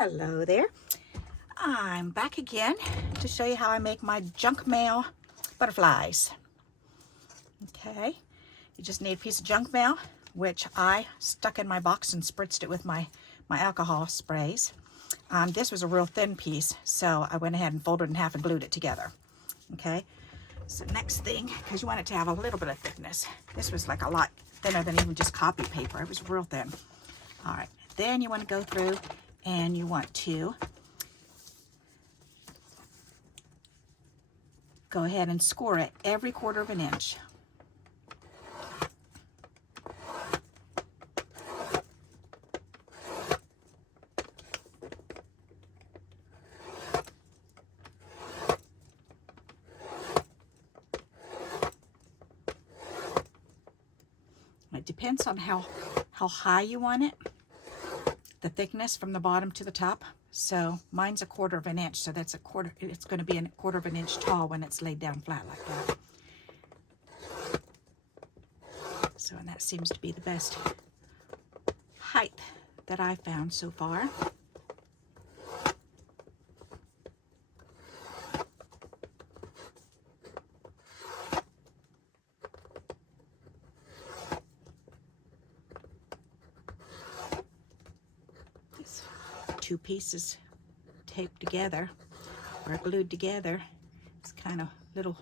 Hello there. I'm back again to show you how I make my junk mail butterflies. Okay, you just need a piece of junk mail, which I stuck in my box and spritzed it with my alcohol sprays. This was a real thin piece, so I went ahead and folded it in half and glued it together. Okay, so next thing, because you want it to have a little bit of thickness. This was like a lot thinner than even just copy paper. It was real thin. All right, then you want to go through and you want to go ahead and score it every 1/4 of an inch. It depends on how high you want it, the thickness from the bottom to the top. So mine's a 1/4 of an inch, so that's a quarter. It's going to be a 1/4 of an inch tall when it's laid down flat like that. So, and that seems to be the best height that I've found so far. These 2 pieces taped together or glued together. It's kind of little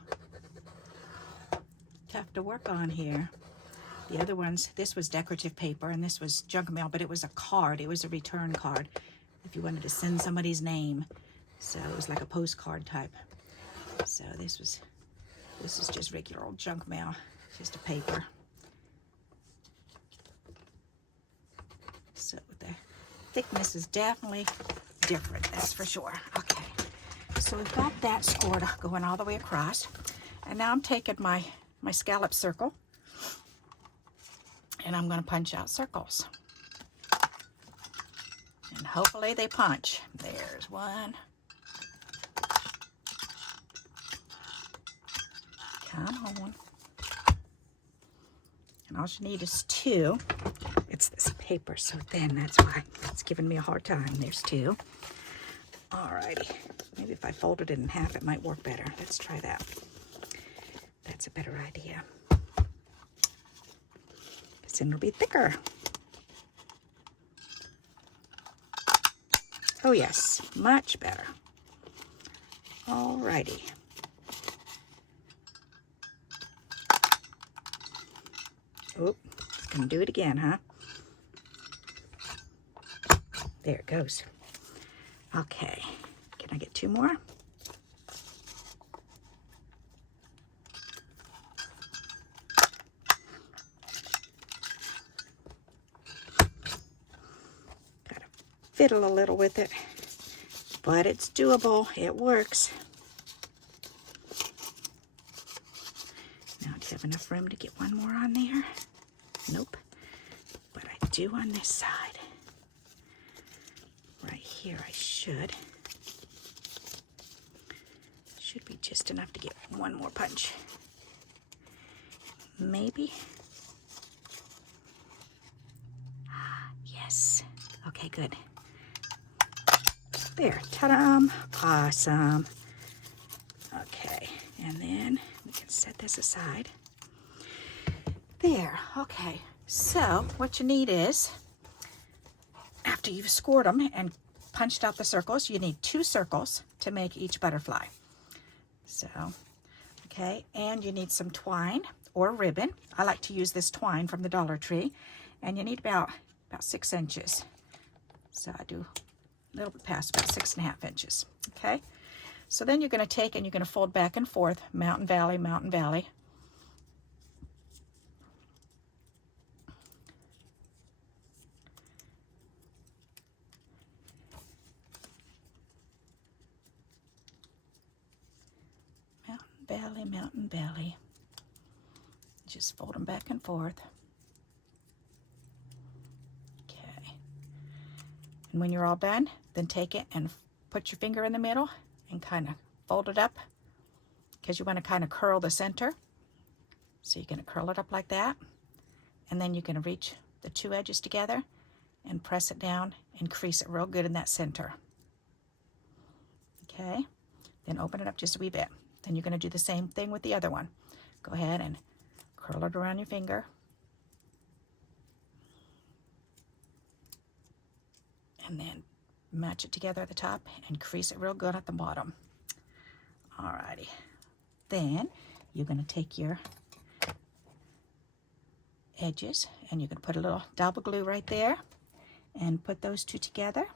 tough to work on here. The other ones, this was decorative paper and this was junk mail, but it was a card. It was a return card if you wanted to send somebody's name. So it was like a postcard type. So this is just regular old junk mail, just a paper. So the thickness is definitely different, that's for sure. Okay, so we've got that scored going all the way across. And now I'm taking my scallop circle and I'm going to punch out circles. And hopefully they punch. There's one. Come on. And all you need is 2. It's this paper so thin, that's why it's giving me a hard time. There's 2. Alrighty. Maybe if I folded it in half, it might work better. Let's try that. That's a better idea. Because then it'll be thicker. Oh yes, much better. Alrighty. Oop, it's gonna do it again, huh? There it goes. Okay, can I get 2 more? Gotta fiddle a little with it, but it's doable. It works. Now, do you have enough room to get one more on there? Nope, but I do on this side. Right here I should be just enough to get one more punch. Maybe. Yes. Okay, good. There, ta-da! Awesome. Okay, and then we can set this aside. There, okay. So what you need is, after you've scored them and punched out the circles, you need 2 circles to make each butterfly. So, okay, and you need some twine or ribbon. I like to use this twine from the Dollar Tree, and you need about 6 inches. So I do a little bit past about 6.5 inches. Okay, so then you're going to take and you're going to fold back and forth, mountain, valley, mountain, valley. Valley, mountain, valley. Just fold them back and forth. Okay. And when you're all done, then take it and put your finger in the middle and kind of fold it up, because you want to kind of curl the center. So you're going to curl it up like that. And then you're going to reach the 2 edges together and press it down and crease it real good in that center. Okay, then open it up just a wee bit. Then you're going to do the same thing with the other one. Go ahead and curl it around your finger. And then match it together at the top and crease it real good at the bottom. Alrighty. Then you're going to take your edges and you're going to put a little double glue right there and put those two together.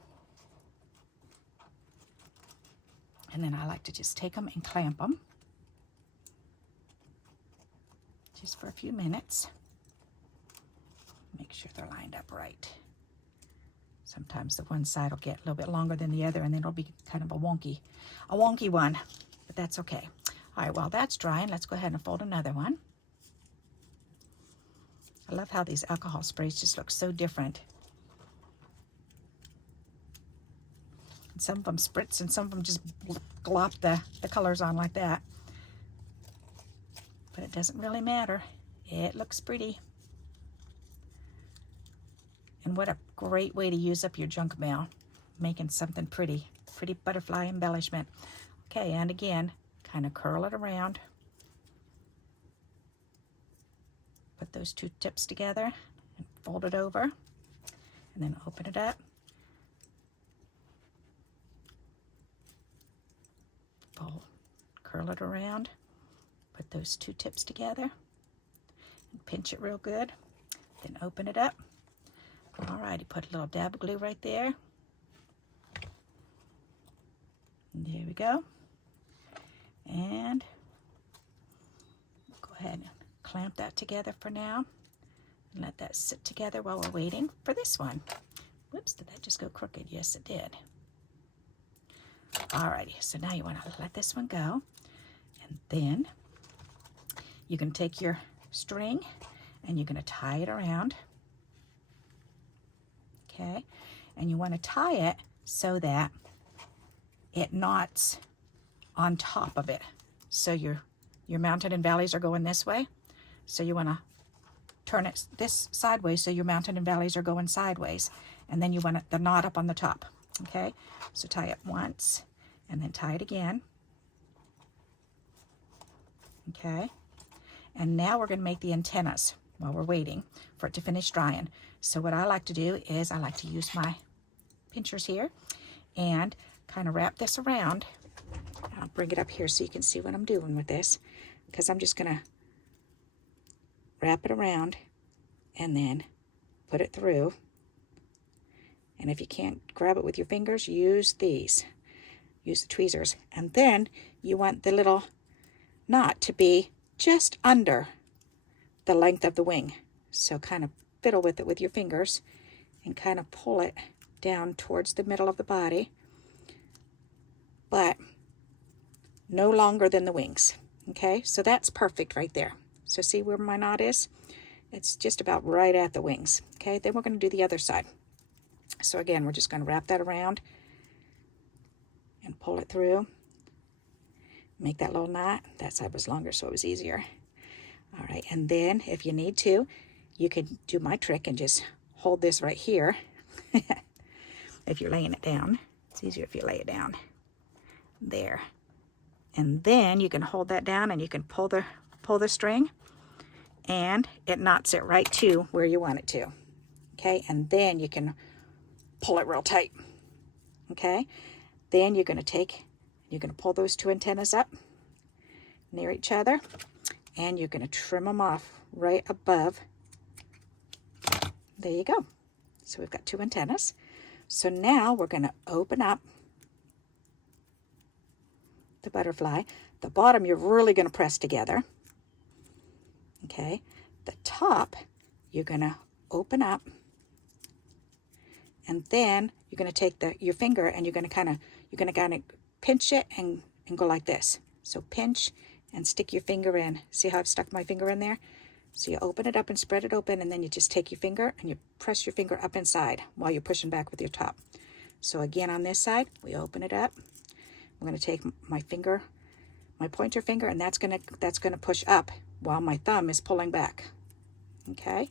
And then I like to just take them and clamp them just for a few minutes. Make sure they're lined up right. Sometimes the one side will get a little bit longer than the other and then it'll be kind of a wonky one, but that's okay. All right, while that's drying, let's go ahead and fold another one. I love how these alcohol sprays just look so different. And some of them spritz and some of them just glop the colors on like that. But it doesn't really matter. It looks pretty. And what a great way to use up your junk mail, making something pretty butterfly embellishment. Okay, and again, kind of curl it around. Put those two tips together and fold it over, and then open it up. Curl it around. Put those two tips together and pinch it real good. Then open it up. Alrighty, put a little dab of glue right there. And there we go. And go ahead and clamp that together for now. And let that sit together while we're waiting for this one. Whoops, did that just go crooked? Yes, it did. Alrighty, so now you want to let this one go. And then you can take your string and you're going to tie it around. Okay, and you want to tie it so that it knots on top of it. So your mountain and valleys are going this way. So you want to turn it this sideways so your mountain and valleys are going sideways. And then you want the knot up on the top. Okay, so tie it once and then tie it again. Okay, and now we're going to make the antennas while we're waiting for it to finish drying. So what I like to do is I like to use my pinchers here and kind of wrap this around. I'll bring it up here so you can see what I'm doing with this, because I'm just going to wrap it around and then put it through. And if you can't grab it with your fingers, use these. Use the tweezers. And then you want the little knot to be just under the length of the wing. So kind of fiddle with it with your fingers and kind of pull it down towards the middle of the body, but no longer than the wings. Okay, so that's perfect right there. So see where my knot is? It's just about right at the wings. Okay, then we're going to do the other side. So again, we're just going to wrap that around and pull it through. Make that little knot. That side was longer, so it was easier. All right, and then if you need to, you could do my trick and just hold this right here. If you're laying it down, it's easier if you lay it down. There. And then you can hold that down and you can pull the string and it knots it right to where you want it to. Okay, and then you can pull it real tight. Okay, then you're going to pull those two antennas up near each other and you're going to trim them off right above. There you go. So we've got two antennas. So now we're going to open up the butterfly. The bottom you're really going to press together. Okay. The top you're going to open up. And then you're going to take your finger and you're going to kind of pinch it and go like this. So pinch and stick your finger in. See how I've stuck my finger in there? So you open it up and spread it open, and then you just take your finger and you press your finger up inside while you're pushing back with your top. So again, on this side, we open it up. I'm going to take my finger, my pointer finger, and that's going to push up while my thumb is pulling back. Okay,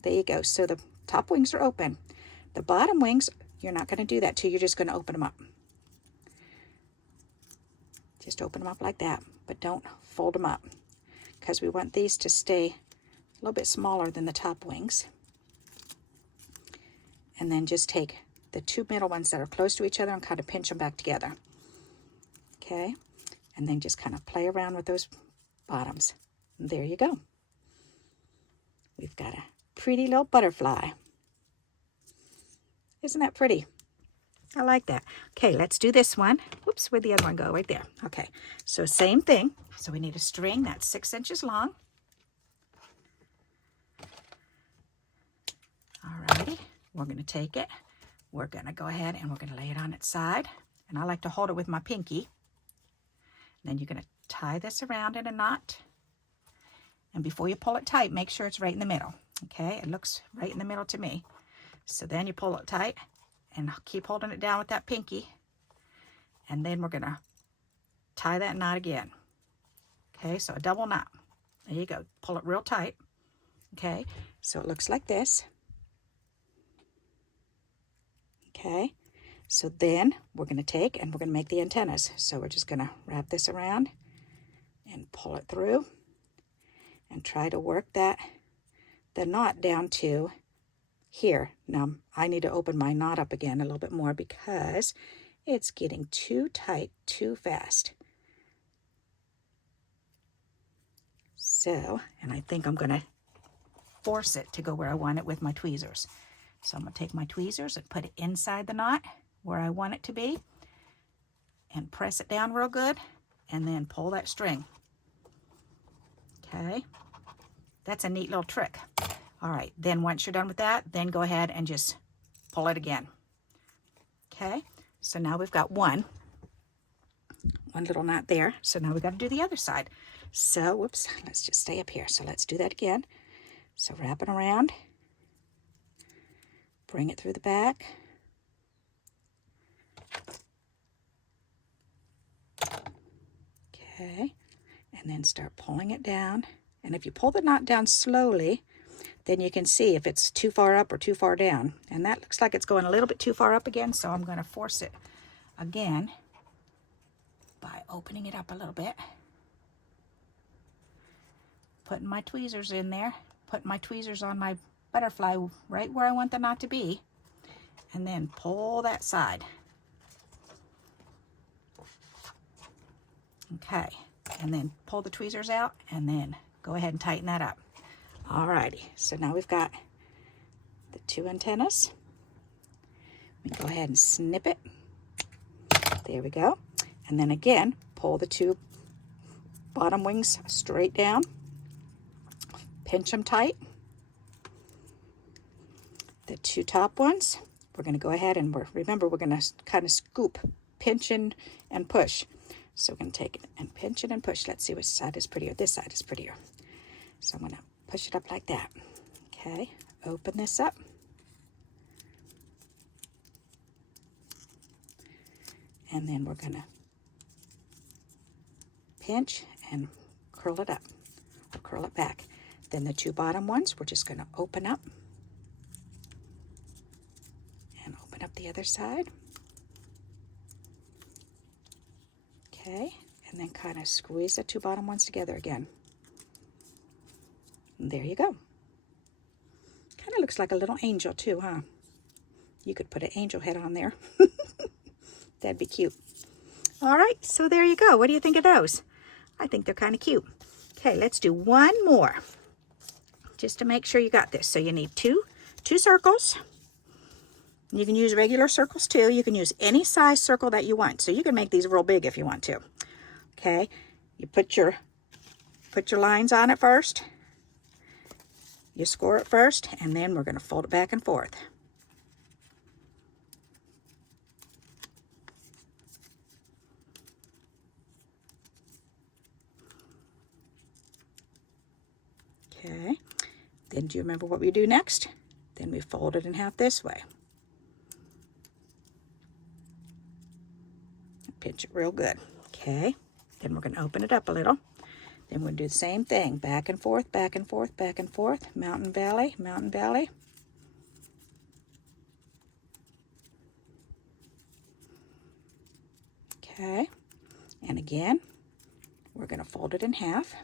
there you go. So the top wings are open. The bottom wings, you're not going to do that too. You're just going to open them up. Just open them up like that, but don't fold them up because we want these to stay a little bit smaller than the top wings. And then just take the two middle ones that are close to each other and kind of pinch them back together. Okay, and then just kind of play around with those bottoms. And there you go. We've got a pretty little butterfly. Isn't that pretty? I like that. Okay, let's do this one. Whoops, where'd the other one go? Right there. Okay, so same thing. So we need a string that's 6 inches long. Alrighty, we're going to take it. We're going to go ahead and we're going to lay it on its side. And I like to hold it with my pinky. Then you're going to tie this around in a knot. And before you pull it tight, make sure it's right in the middle. Okay, it looks right in the middle to me. So then you pull it tight and keep holding it down with that pinky. And then we're going to tie that knot again. Okay, so a double knot. There you go. Pull it real tight. Okay, so it looks like this. Okay, so then we're going to take and we're going to make the antennas. So we're just going to wrap this around and pull it through and try to work the knot down to here. Now I need to open my knot up again a little bit more because it's getting too tight too fast. So, and I think I'm going to force it to go where I want it with my tweezers. So I'm going to take my tweezers and put it inside the knot where I want it to be and press it down real good and then pull that string. Okay, that's a neat little trick. All right, then once you're done with that, then go ahead and just pull it again. Okay, so now we've got one little knot there. So now we've got to do the other side. So, whoops, let's just stay up here. So let's do that again. So wrap it around. Bring it through the back. Okay, and then start pulling it down. And if you pull the knot down slowly, then you can see if it's too far up or too far down. And that looks like it's going a little bit too far up again, so I'm going to force it again by opening it up a little bit. Putting my tweezers in there, putting my tweezers on my butterfly right where I want the knot to be, and then pull that side. Okay, and then pull the tweezers out and then go ahead and tighten that up. Alrighty, so now we've got the two antennas. We go ahead and snip it. There we go. And then again, pull the two bottom wings straight down. Pinch them tight. The two top ones, we're going to go ahead and remember we're going to kind of scoop, pinch and push. So we're going to take it and pinch it and push. Let's see which side is prettier. This side is prettier. So I'm going to push it up like that. Okay, open this up. And then we're going to pinch and curl it up, or curl it back. Then the two bottom ones, we're just going to open up. And open up the other side. Okay, and then kind of squeeze the two bottom ones together again. And there you go. Kind of looks like a little angel too, huh? You could put an angel head on there. That'd be cute. All right, so there you go. What do you think of those? I think they're kind of cute. Okay, let's do one more, just to make sure you got this. So you need two circles. You can use regular circles too. You can use any size circle that you want. So you can make these real big if you want to. Okay, you put your lines on it first. You score it first, and then we're going to fold it back and forth. Okay, then do you remember what we do next? Then we fold it in half this way. Pinch it real good. Okay, then we're going to open it up a little. Then we'll do the same thing, back and forth, back and forth, back and forth, mountain, valley, mountain, valley. Okay, and again, we're going to fold it in half.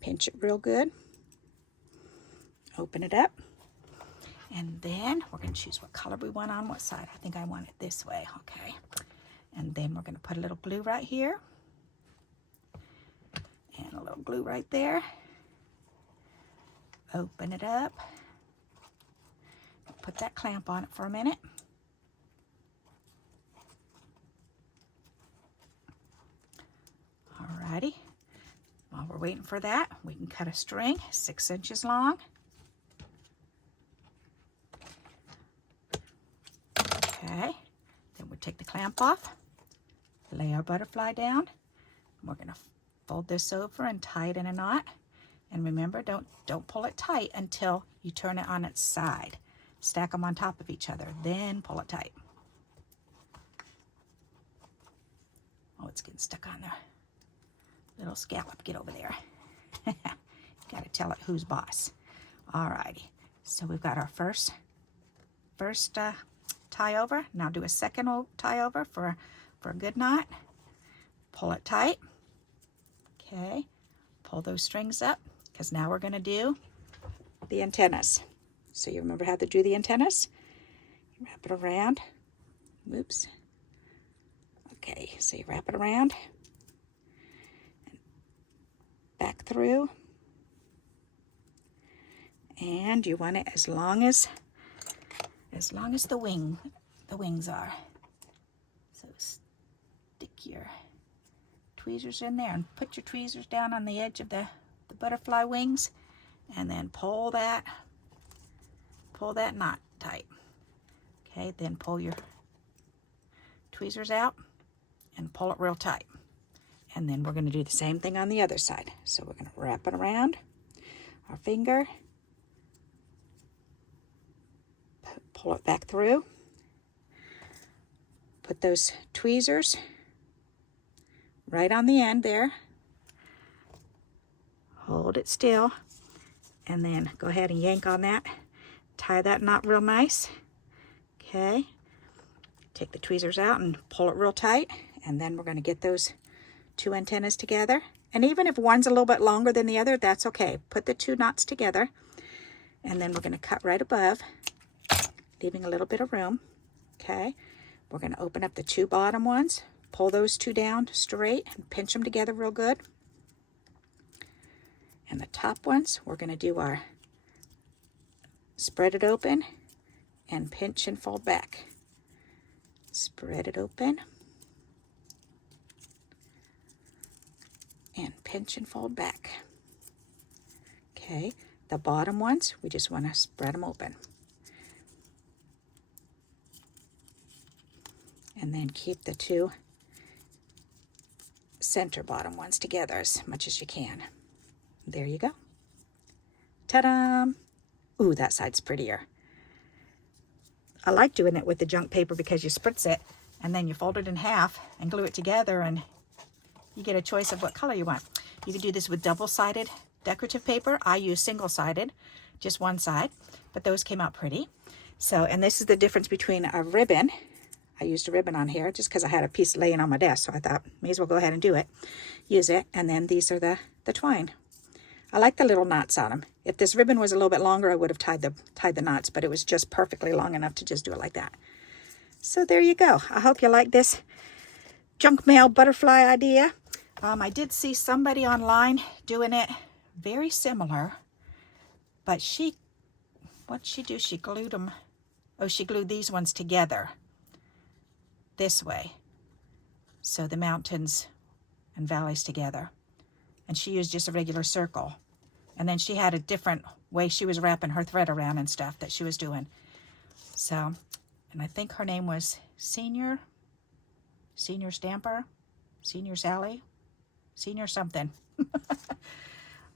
Pinch it real good. Open it up. And then we're going to choose what color we want on what side. I think I want it this way. Okay. And then we're going to put a little glue right here. And a little glue right there. Open it up. Put that clamp on it for a minute. Alrighty. While we're waiting for that, we can cut a string 6 inches long. Okay, then we'll take the clamp off, lay our butterfly down. We're going to fold this over and tie it in a knot. And remember, don't pull it tight until you turn it on its side. Stack them on top of each other, then pull it tight. Oh, it's getting stuck on there. Little scallop, get over there. Got to tell it who's boss. Alrighty, so we've got our first tie over. Now do a second tie over for a good knot. Pull it tight. Okay, pull those strings up, because now we're going to do the antennas. So you remember how to do the antennas? You wrap it around. Oops. Okay, so you wrap it around, back through, and you want it as long as the wings are. So stick your tweezers in there and put your tweezers down on the edge of the butterfly wings, and then pull that knot tight. Okay, then pull your tweezers out and pull it real tight. And then we're going to do the same thing on the other side. So we're going to wrap it around our finger, pull it back through, put those tweezers right on the end there, hold it still, and then go ahead and yank on that. Tie that knot real nice. Okay, take the tweezers out and pull it real tight, and then we're going to get those two antennas together. And even if one's a little bit longer than the other, that's okay. Put the two knots together, and then we're going to cut right above, leaving a little bit of room. Okay, we're going to open up the two bottom ones, pull those two down straight and pinch them together real good. And the top ones, we're going to do our spread it open and pinch and fold back. Spread it open and pinch and fold back. Okay, the bottom ones, we just want to spread them open. And then keep the two center bottom ones together as much as you can. There you go. Ta-da! Ooh, that side's prettier. I like doing it with the junk paper because you spritz it and then you fold it in half and glue it together, and you get a choice of what color you want. You can do this with double-sided decorative paper. I use single-sided, just one side, but those came out pretty. So, and this is the difference between a ribbon. I used a ribbon on here just because I had a piece laying on my desk, so I thought, may as well go ahead and do it. Use it, and then these are the twine. I like the little knots on them. If this ribbon was a little bit longer, I would have tied the knots, but it was just perfectly long enough to just do it like that. So there you go. I hope you like this junk mail butterfly idea. I did see somebody online doing it very similar, but what'd she do? She glued them. Oh, she glued these ones together this way. So the mountains and valleys together. And she used just a regular circle. And then she had a different way she was wrapping her thread around and stuff that she was doing. So, and I think her name was Senior Stamper, Senior Sally, Senior something.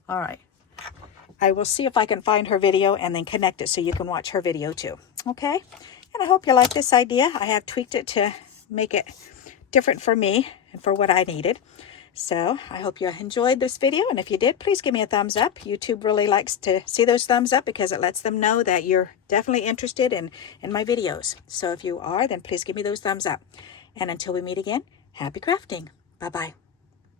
All right. I will see if I can find her video and then connect it so you can watch her video too. Okay? And I hope you like this idea. I have tweaked it to make it different for me and for what I needed. So I hope you enjoyed this video, and if you did, please give me a thumbs up. YouTube really likes to see those thumbs up because it lets them know that you're definitely interested in my videos. So if you are, then please give me those thumbs up. And until we meet again, happy crafting. Bye-bye.